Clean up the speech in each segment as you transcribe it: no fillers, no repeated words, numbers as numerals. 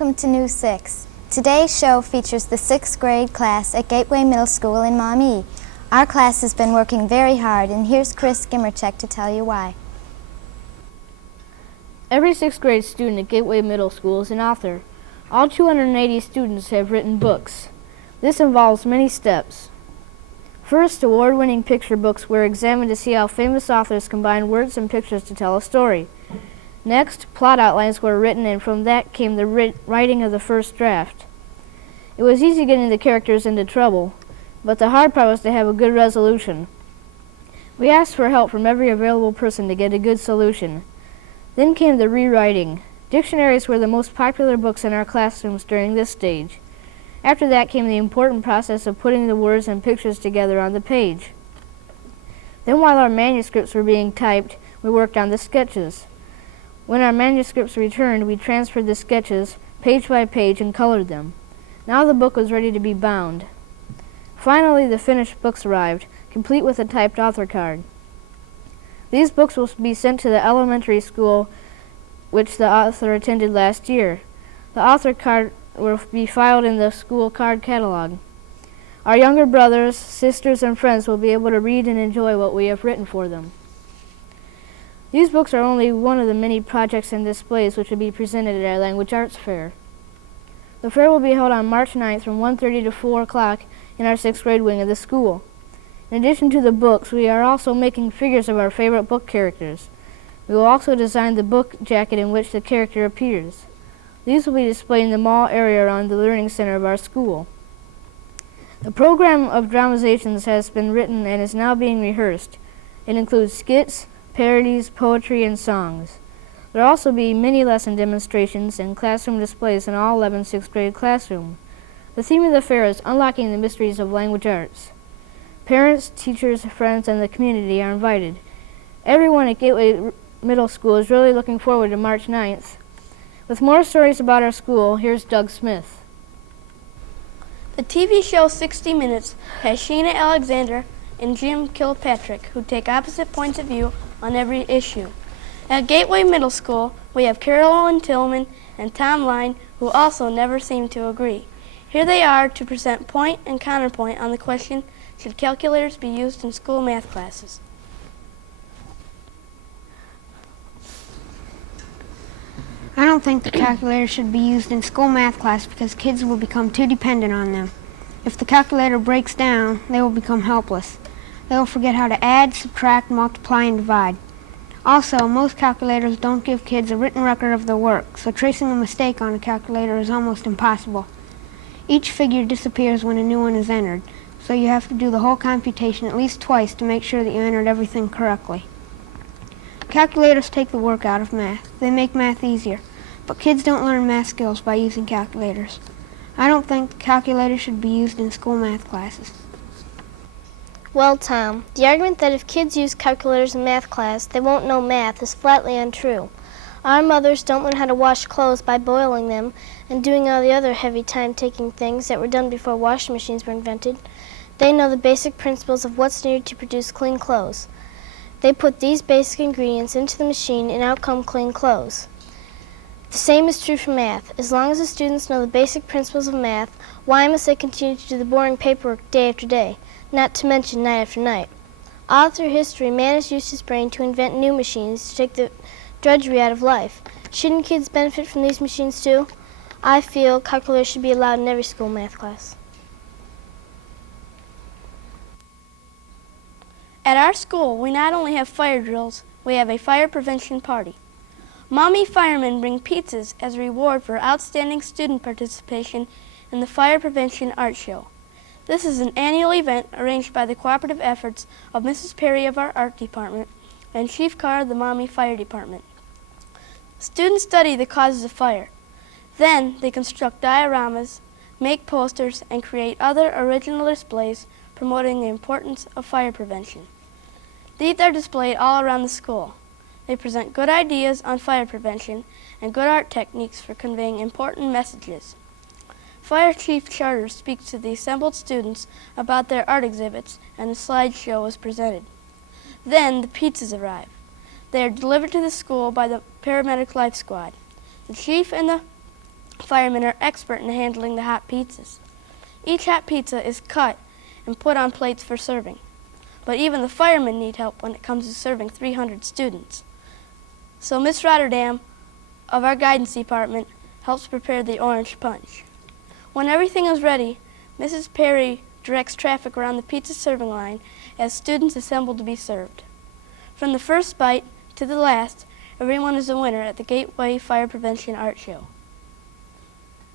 welcome to New 6. Today's show features the 6th grade class at Gateway Middle School in Maumee. Our class has been working very hard, and here's Chris Gimmercheck to tell you why. Every 6th grade student at Gateway Middle School is an author. All 280 students have written books. This involves many steps. First, award-winning picture books were examined to see how famous authors combine words and pictures to tell a story. Next, plot outlines were written, and from that came the writing of the first draft. It was easy getting the characters into trouble, but the hard part was to have a good resolution. We asked for help from every available person to get a good solution. Then came the rewriting. Dictionaries were the most popular books in our classrooms during this stage. After that came the important process of putting the words and pictures together on the page. Then while our manuscripts were being typed, we worked on the sketches. When our manuscripts returned, we transferred the sketches page by page and colored them. Now the book was ready to be bound. Finally, the finished books arrived, complete with a typed author card. These books will be sent to the elementary school which the author attended last year. The author card will be filed in the school card catalog. Our younger brothers, sisters, and friends will be able to read and enjoy what we have written for them. These books are only one of the many projects and displays which will be presented at our Language Arts Fair. The fair will be held on March 9th from 1:30 to 4 o'clock in our 6th grade wing of the school. In addition to the books, we are also making figures of our favorite book characters. We will also design the book jacket in which the character appears. These will be displayed in the mall area around the Learning Center of our school. The program of dramatizations has been written and is now being rehearsed. It includes skits, parodies, poetry, and songs. There will also be mini lesson demonstrations and classroom displays in all 11 6th grade classrooms. The theme of the fair is Unlocking the Mysteries of Language Arts. Parents, teachers, friends, and the community are invited. Everyone at Gateway Middle School is really looking forward to March 9th. With more stories about our school, here's Doug Smith. The TV show 60 Minutes has Sheena Alexander and Jim Kilpatrick, who take opposite points of view on every issue. At Gateway Middle School, we have Carolyn Tillman and Tom Line, who also never seem to agree. Here they are to present point and counterpoint on the question, should calculators be used in school math classes? I don't think the calculator should be used in school math class because kids will become too dependent on them. If the calculator breaks down, they will become helpless. They will forget how to add, subtract, multiply, and divide. Also, most calculators don't give kids a written record of their work, so tracing a mistake on a calculator is almost impossible. Each figure disappears when a new one is entered, so you have to do the whole computation at least twice to make sure that you entered everything correctly. Calculators take the work out of math. They make math easier, but kids don't learn math skills by using calculators. I don't think calculators should be used in school math classes. Well, Tom, the argument that if kids use calculators in math class, they won't know math is flatly untrue. Our mothers don't learn how to wash clothes by boiling them and doing all the other heavy time-taking things that were done before washing machines were invented. They know the basic principles of what's needed to produce clean clothes. They put these basic ingredients into the machine and out come clean clothes. The same is true for math. As long as the students know the basic principles of math, why must they continue to do the boring paperwork day after day, not to mention night after night? All through history, man has used his brain to invent new machines to take the drudgery out of life. Shouldn't kids benefit from these machines too? I feel calculators should be allowed in every school math class. At our school, we not only have fire drills, we have a fire prevention party. Maumee firemen bring pizzas as a reward for outstanding student participation in the Fire Prevention Art Show. This is an annual event arranged by the cooperative efforts of Mrs. Perry of our art department and Chief Carr of the Maumee Fire Department. Students study the causes of fire. Then they construct dioramas, make posters, and create other original displays promoting the importance of fire prevention. These are displayed all around the school. They present good ideas on fire prevention and good art techniques for conveying important messages. Fire Chief Charter speaks to the assembled students about their art exhibits, and a slideshow is presented. Then the pizzas arrive. They are delivered to the school by the Paramedic Life Squad. The chief and the firemen are expert in handling the hot pizzas. Each hot pizza is cut and put on plates for serving. But even the firemen need help when it comes to serving 300 students. So Miss Rotterdam of our guidance department helps prepare the orange punch. When everything is ready, Mrs. Perry directs traffic around the pizza serving line as students assemble to be served. From the first bite to the last, everyone is a winner at the Gateway Fire Prevention Art Show.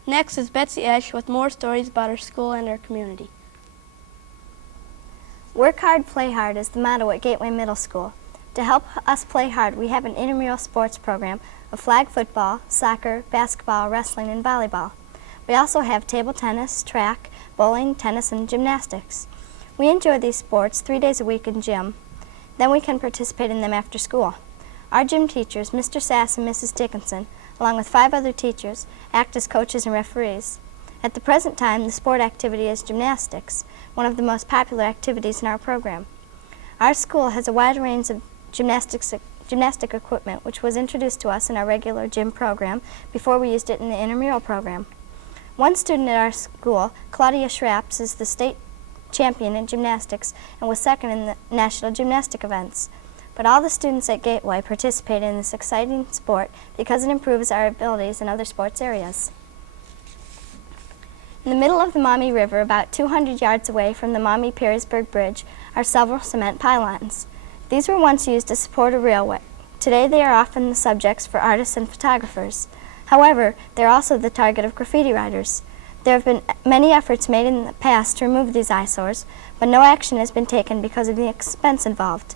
Next is Betsy Esch with more stories about our school and our community. Work hard, play hard is the motto at Gateway Middle School. To help us play hard, we have an intramural sports program of flag football, soccer, basketball, wrestling, and volleyball. We also have table tennis, track, bowling, tennis, and gymnastics. We enjoy these sports 3 days a week in gym. Then we can participate in them after school. Our gym teachers, Mr. Sass and Mrs. Dickinson, along with 5 other teachers, act as coaches and referees. At the present time, the sport activity is gymnastics, one of the most popular activities in our program. Our school has a wide range of gymnastic equipment, which was introduced to us in our regular gym program before we used it in the intramural program. One student at our school, Claudia Schraps, is the state champion in gymnastics and was second in the national gymnastic events. But all the students at Gateway participate in this exciting sport because it improves our abilities in other sports areas. In the middle of the Maumee River, about 200 yards away from the Maumee-Perrysburg Bridge, are several cement pylons. These were once used to support a railway. Today they are often the subjects for artists and photographers. However, they're also the target of graffiti writers. There have been many efforts made in the past to remove these eyesores, but no action has been taken because of the expense involved.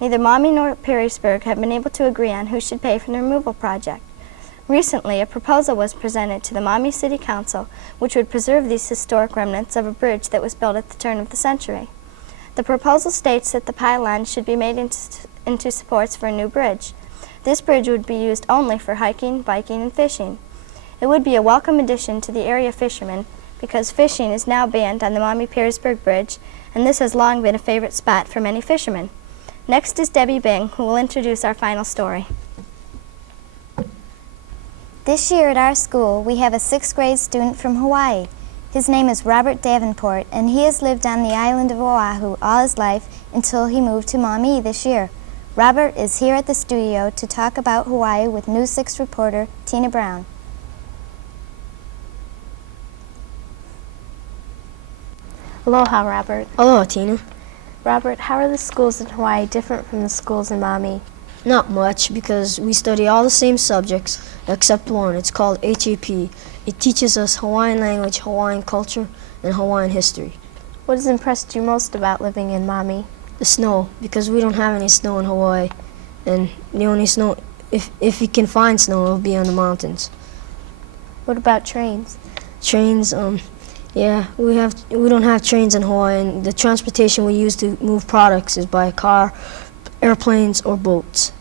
Neither Maumee nor Perrysburg have been able to agree on who should pay for the removal project. Recently, a proposal was presented to the Maumee City Council which would preserve these historic remnants of a bridge that was built at the turn of the century. The proposal states that the pylons should be made into supports for a new bridge. This bridge would be used only for hiking, biking, and fishing. It would be a welcome addition to the area fishermen because fishing is now banned on the Maumee-Perrysburg Bridge, and this has long been a favorite spot for many fishermen. Next is Debbie Bing, who will introduce our final story. This year at our school, we have a 6th grade student from Hawaii. His name is Robert Davenport, and he has lived on the island of Oahu all his life until he moved to Maumee this year. Robert is here at the studio to talk about Hawaii with News 6 reporter Tina Brown. Aloha, Robert. Aloha, Tina. Robert, how are the schools in Hawaii different from the schools in Maumee? Not much, because we study all the same subjects except one. It's called HAP. It teaches us Hawaiian language, Hawaiian culture, and Hawaiian history. What has impressed you most about living in Maumee? The snow, because we don't have any snow in Hawaii. And the only snow, if you can find snow, it'll be on the mountains. What about trains? Trains, yeah, we don't have trains in Hawaii, and the transportation we use to move products is by car, airplanes, or boats.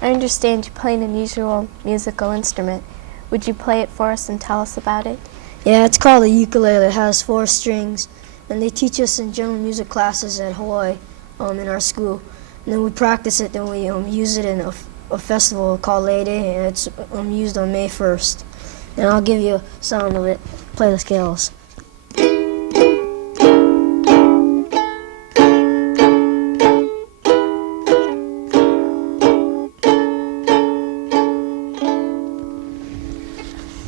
I understand you play an unusual musical instrument. Would you play it for us and tell us about it? Yeah, it's called a ukulele. It has 4 strings, and they teach us in general music classes at Hawaii, in our school. And then we practice it, then we use it in a festival called Lei Day, and it's used on May 1st. And I'll give you a sound of it. Play the scales.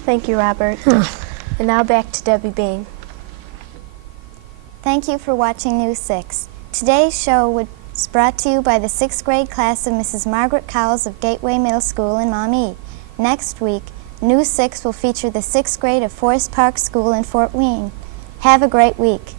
Thank you, Robert. And now back to Debbie Bing. Thank you for watching News 6. Today's show was brought to you by the 6th grade class of Mrs. Margaret Cowles of Gateway Middle School in Maumee. Next week, News 6 will feature the 6th grade of Forest Park School in Fort Wayne. Have a great week.